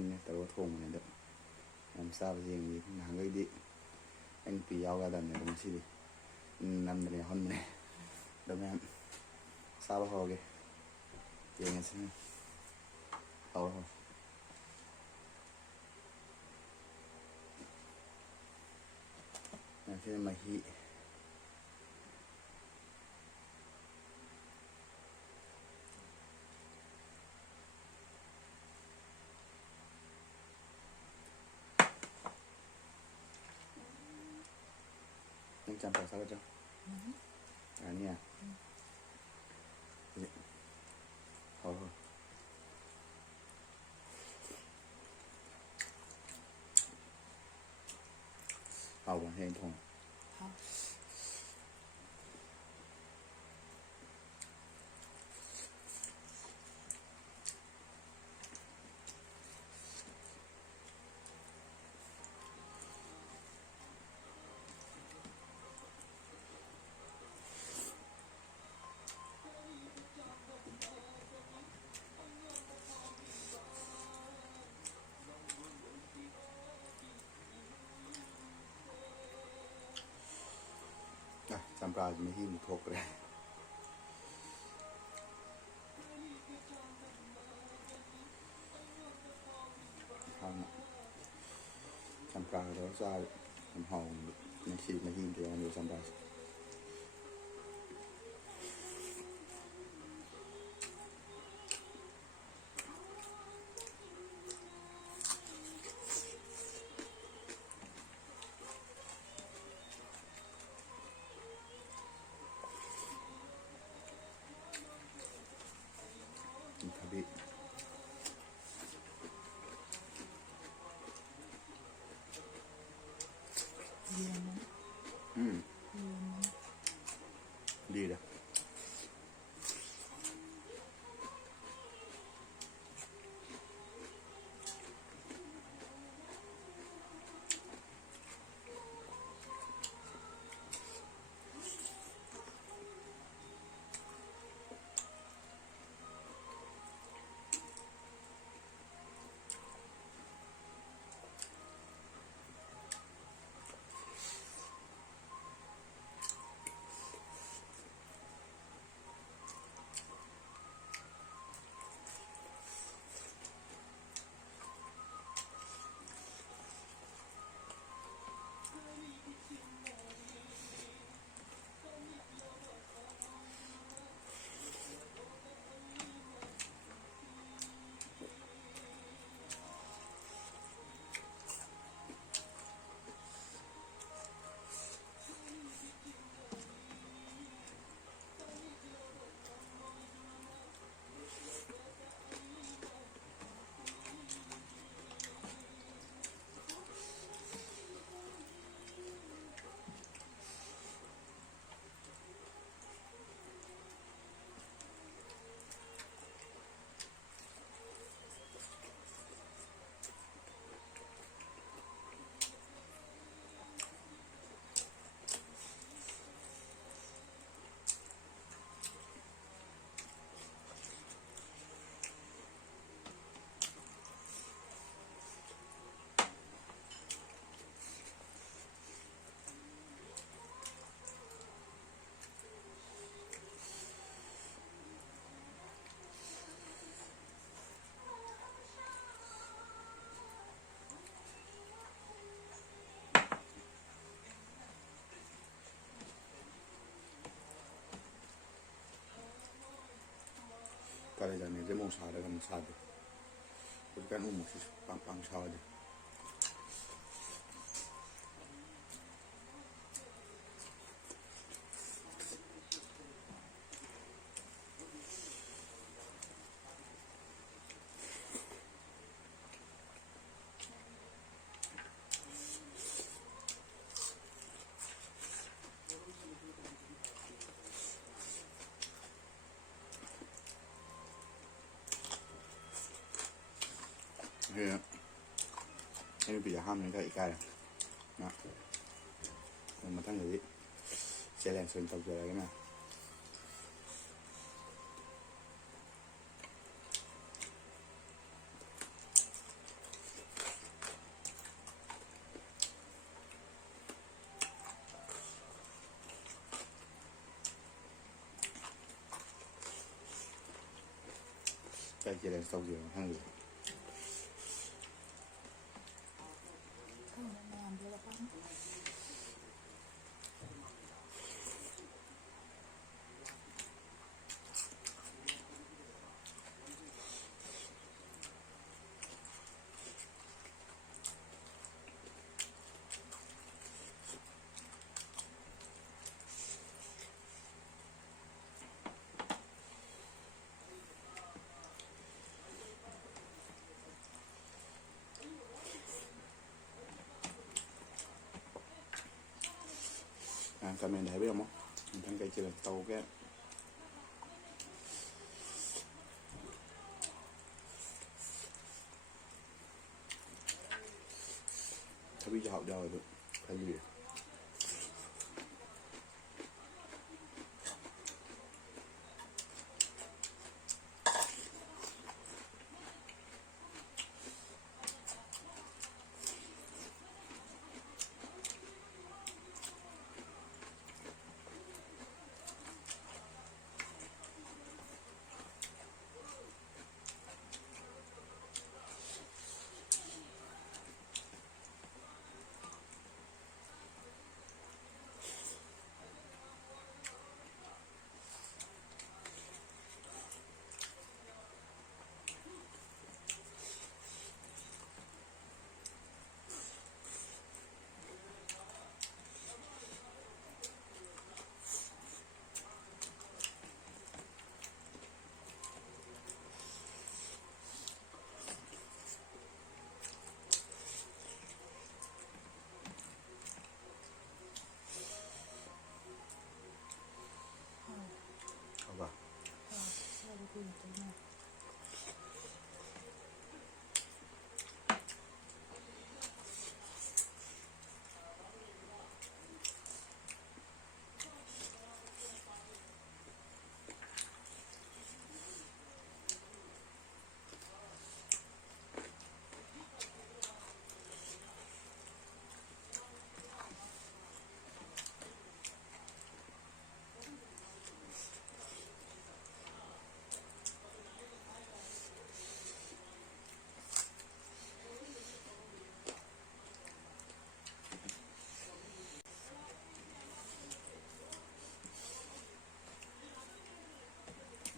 ꯊꯣꯡꯒꯟꯅꯦ ꯇꯧꯔꯒ ꯊꯣꯡꯕꯅꯦ ꯑꯗꯣ ꯌꯥꯝ ꯆꯥꯕꯁꯦ ꯌꯦꯡꯉꯤ ꯅꯍꯥꯟꯈꯩꯗꯤ ꯑꯩ ꯅꯨꯄꯤ ꯌꯥꯎꯒꯗꯕꯅꯦ ꯑꯗꯣ ꯉꯁꯤꯗꯤ ꯅꯝꯗꯅ ꯌꯥꯎꯍꯟꯕꯅꯦ ꯑꯗꯣ ꯃꯌꯥꯝ ꯆꯥꯕ ꯍꯧꯔꯒꯦ ꯌꯦꯡꯉꯁꯤ ꯍꯧꯔꯣ ꯉꯁꯤꯅ ꯃꯍꯤ ꯅꯪ ꯆꯝꯄ꯭ꯔꯥ ꯆꯥꯒꯗ꯭ꯔꯥ ꯌꯥꯅꯤꯌꯦ ꯍꯧꯔꯣ ꯍꯥꯎꯕ ꯍꯌꯦꯡ ꯊꯣꯡ ꯆꯝꯄ꯭ꯔꯥꯁꯤ ꯃꯍꯤꯃꯨꯛ ꯊꯣꯛꯈ꯭ꯔꯦ ꯍꯥꯟꯅ ꯆꯝꯄ꯭ꯔꯥꯒ ꯇꯧꯔꯒ ꯆꯥꯔ ꯌꯥꯝ ꯍꯥꯎꯕꯅꯦ ꯉꯁꯤ ꯃꯍꯤ ꯑꯝꯇ ꯌꯥꯎꯍꯟꯗꯦ ꯆꯝꯄ꯭ꯔꯥꯁꯦ ꯊꯕꯤ ꯂꯤꯔꯦ ꯀꯥꯂꯦꯟꯗꯅꯦꯁꯦ ꯑꯃꯨꯛ ꯁꯥꯔꯒ ꯑꯃꯨꯛ ꯁꯥꯗꯦ ꯍꯧꯖꯤꯛꯀꯥꯟ ꯑꯃꯨꯛꯁꯤ ꯄꯥꯡ ꯁꯥꯗꯦ ꯑꯩ ꯅꯨꯄꯤꯁꯦ ꯑꯍꯥꯟꯕꯅꯤ ꯈꯔ ꯏꯀꯥꯏꯔꯦ ꯃꯊꯪꯗꯗꯤ ꯆꯦꯂꯦꯟꯖ ꯑꯣꯏꯅ ꯇꯧꯖꯔꯒꯦꯅ cái chia lên sâu rồi hăng rồi không làm được không cái mình để biết không thằng cái chia lên sâu cáiถ้าพี่จะhọc rồi được phải gì không vào sao được quyền tới này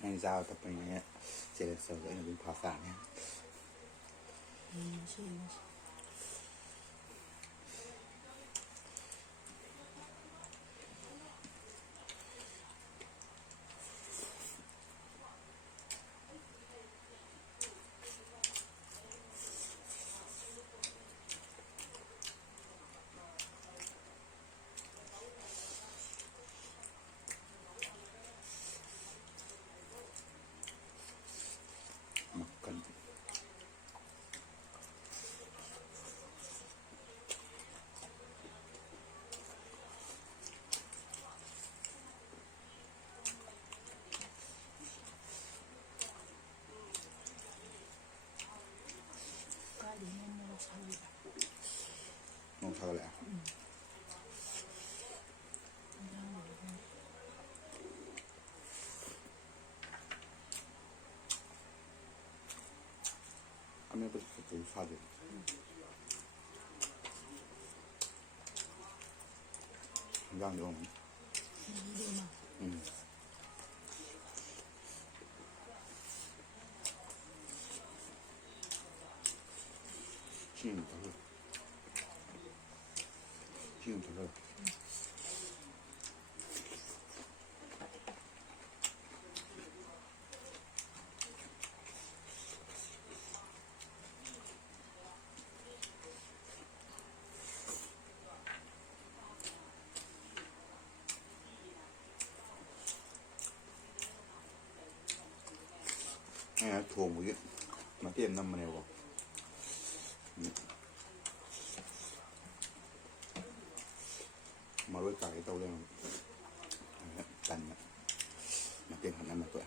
anh giao tập mình này chia lên sâu cái là bên phá sản nhé xin mặc cần cái đi nên mua sao không sao lại anh em phải tự pha được rang được không đi mà chiên thôi chiên thôi nghe thuồng một cái mà tiền năm này rồi mà đôi cải tàu lên cành mà tiền hẳn năm là tuổi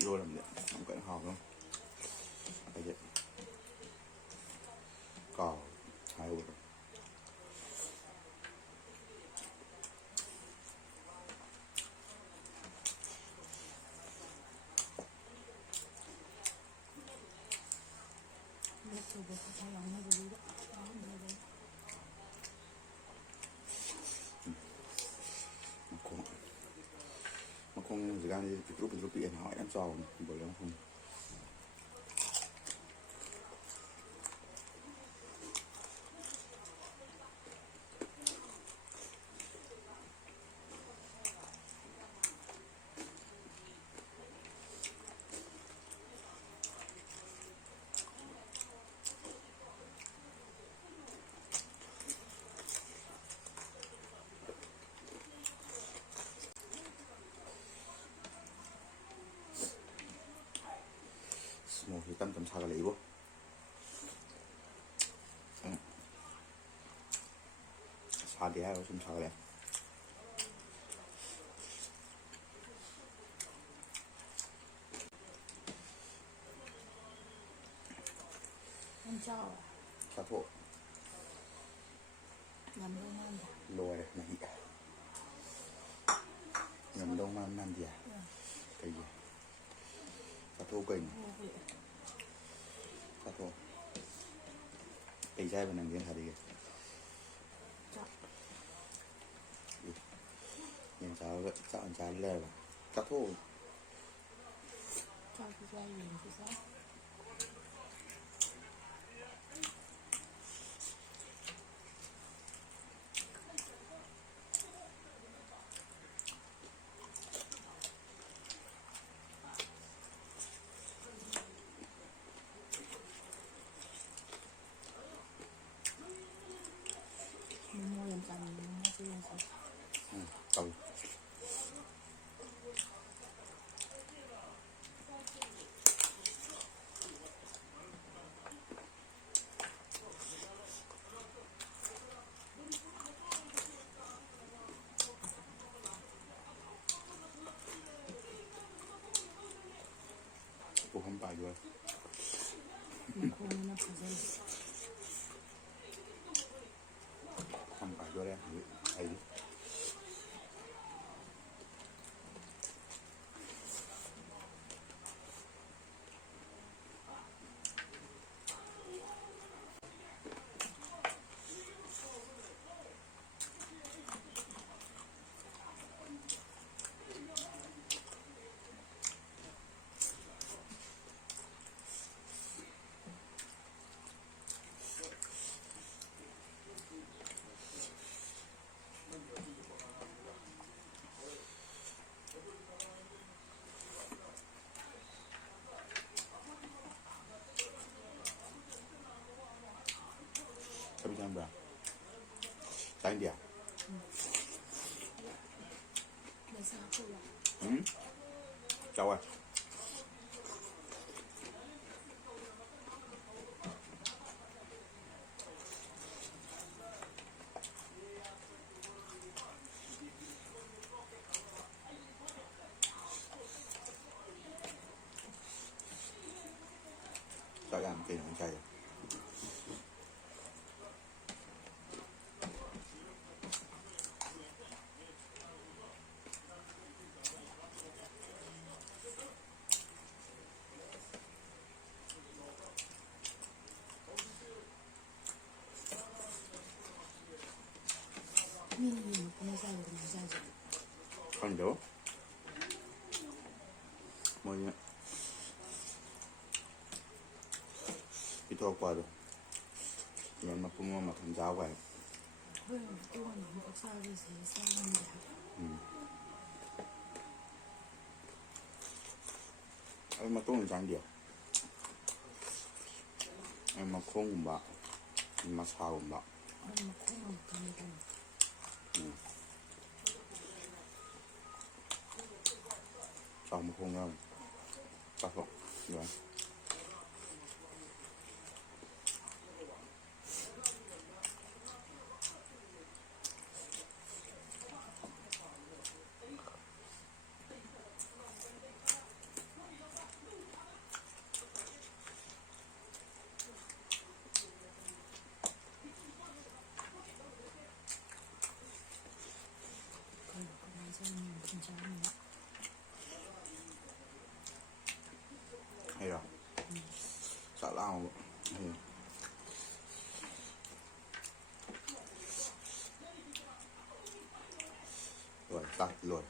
이러는데 아무거나 하고 이제 까 아이고 이것저것 잘 양념을 mà không thời gian thì lúc bị hỏi em cho bởi nó không 뭐 일단 좀 사갈래고 사대하고 좀 사갈래 ăn cho 사토 làm đâu ăn lùa này này nhầm đâu mà làm gì à cái gì 사토 cái 사토 cái dây bên này cái gì nhìn cháu ăn trái lê vào 사토 cho cái dây liền cái sao mình mua làm cành mình mua cái làm sao cầu cũng không phải rồi mình khô nó phải dây không phải rồi em thấy tapi jangan berang lain dia để sao khô lại cháu ơi cháu ăn cái này chay mini gì cũng dây cũng dây rồi con đố 뭐냐 이토 과도 이건 막 부모가 막 던자고 해 hơi tôi còn không có sao gì sao làm đẹp 얼마 똥을 잔디야 얼마 콩음바 얼마 사음바 nhưng mà không làm cái này 처음 콩은 짜서 이거 ตัดหลด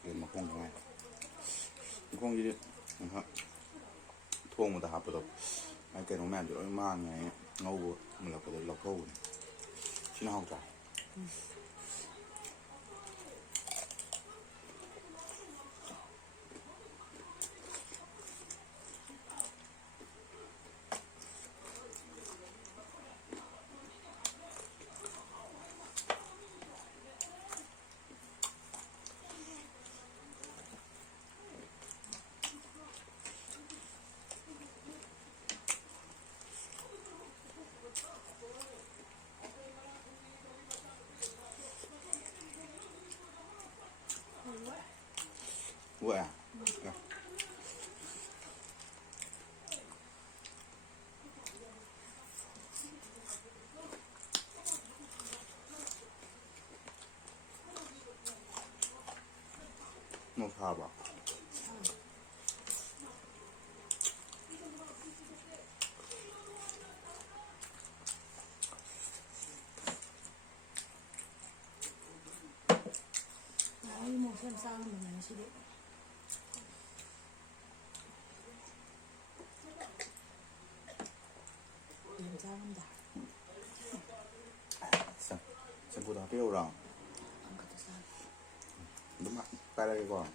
เรียนมาคงทำไมมาคงยี่ดินะครับท่วงมันจะหาประตูไอ้แกน้องแม่เดี๋ยวมากไงเงาบัวมันเราประตูเราเข้าชิ้นห้องจ่ายวัวอ่ะนกชาบอ่ะแล้วโมชั่นสร้างเหมือนกันใช่ไหมเรียนจ้างด่า ฉันพูดถึงเปรี้ยวหรอ อังคตศาสตร์ đúng ạ tay đâyก่อน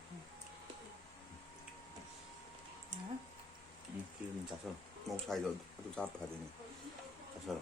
นะ khi mình chặt rồi một xay rồi tôi chặt phải này chặt rồi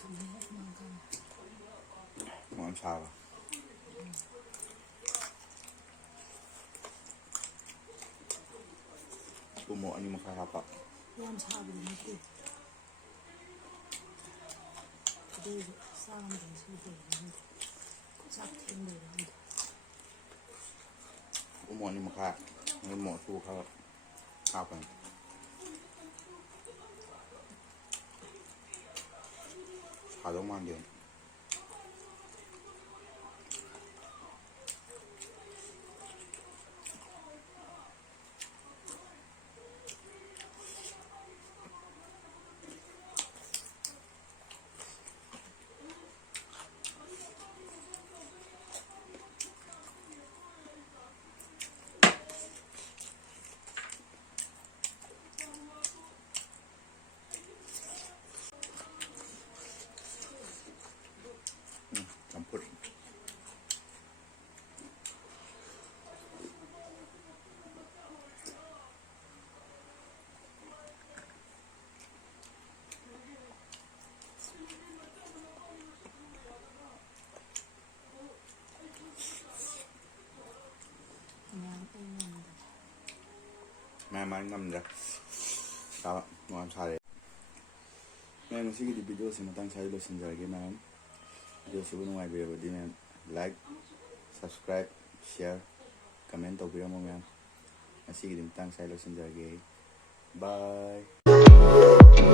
ทำให้มองกัน มองชาตัวหมออันนี้มันคล้ายๆปะ ย่านชาบุรีไม่ติดดูสร้างเป็นชื่อเดียวกันจักเทียมเลยนะ ตัวหมอนี่มันคล้ายมันหมอสู้เขาข้าวกันขาต้องมันเดียวจำพุดแม่มันngâm rồi đó ngon xài đấy mẹ mình sẽ cái video sẽ mà tăng sai lo xin cái mẹ video sẽ bên ngoài video đi mẹ like subscribe share comment tàu video mẹ mình sẽ cái tăng sai lo xin cái bye